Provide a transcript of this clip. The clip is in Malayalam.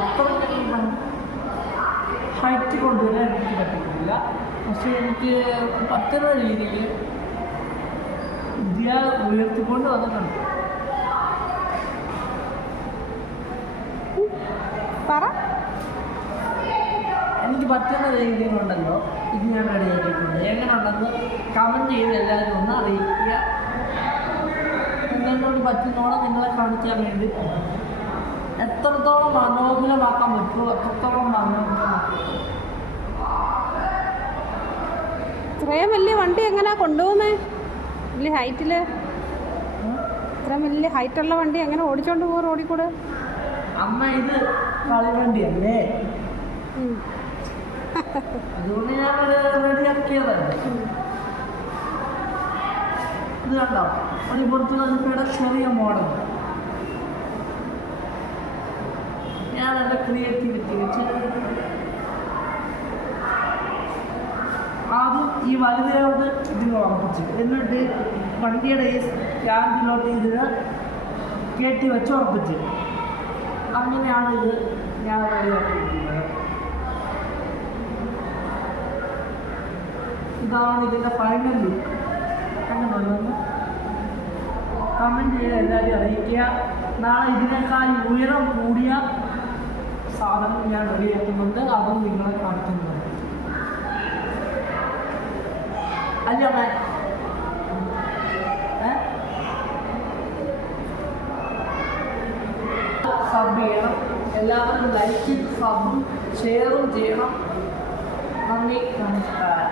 അത്ര ഹൈറ്റ് കൊണ്ടുവരാൻ എനിക്ക് പറ്റിയിട്ടില്ല. പക്ഷേ എനിക്ക് പറ്റുന്ന രീതിയിൽ ഇന്ത്യ ഉയർത്തിക്കൊണ്ട് വന്നിട്ടുണ്ട്. എനിക്ക് പറ്റുന്ന രീതിയിലുണ്ടല്ലോ ഇത് ഞാൻ റെഡിയാക്കിയിട്ടുണ്ട്. എങ്ങനെ ഉണ്ടെന്ന് കമൻറ്റ് ചെയ്ത് എല്ലാവരും ഒന്ന് അറിയിക്കുക. നിങ്ങളോട് പറ്റുന്നോളം നിങ്ങളെ കാണിക്കാൻ വേണ്ടി എത്രത്തോളം മനോഹരമാക്കാൻ പറ്റുമോ അത്രത്തോളം മനോഹരമാക്കും. ഇത്രയും വലിയ വണ്ടി എങ്ങനെയാ കൊണ്ടുപോകുന്നത്? വലിയ ഹൈറ്റിൽ ഇത്രയും വലിയ ഹൈറ്റുള്ള വണ്ടി എങ്ങനെ ഓടിച്ചോണ്ട് പോകും റോഡിൽ കൂടെ? അമ്മ ഇത് കളിവണ്ടിയല്ലേ, അതുകൊണ്ട് ഞാൻ റെഡിയാക്കിയതാണ്. ഇത് കണ്ടോ, ഒരു പുറത്തുനിന്ന് ചെറിയ മോഡൽ. ഞാൻ എൻ്റെ ക്രിയേറ്റിവിറ്റി വെച്ച് ആദ്യം ഈ വലുതോട്ട് ഇതിൽ ഉറപ്പിച്ചു, എന്നിട്ട് വണ്ടിയുടെ ഈ സ്റ്റാൻഡിലോട്ട് ഇതിന് കയറ്റി വെച്ച് ഉറപ്പിച്ചു. അങ്ങനെയാണ് ഇത് ഞാൻ റെഡിയാക്കിയിരിക്കുന്നത്. ഇതാണ് ഇതിൻ്റെ ഫൈനൽ ലുക്ക്. അങ്ങനെ ഉണ്ടെന്ന് കമൻറ്റ് ചെയ്ത് എല്ലാവരും അറിയിക്കുക. നാളെ ഇതിനേക്കാൾ ഉയരം കൂടിയ സാധനം ഞാൻ റെഡിയാക്കുന്നുണ്ട്, അതും നിങ്ങളെ കാണിക്കുന്നുണ്ട്. അല്ല സബ് ചെയ്യണം, എല്ലാവരും ലൈക്കും സബും ഷെയറും ചെയ്യണം. നന്ദി, നമസ്കാരം.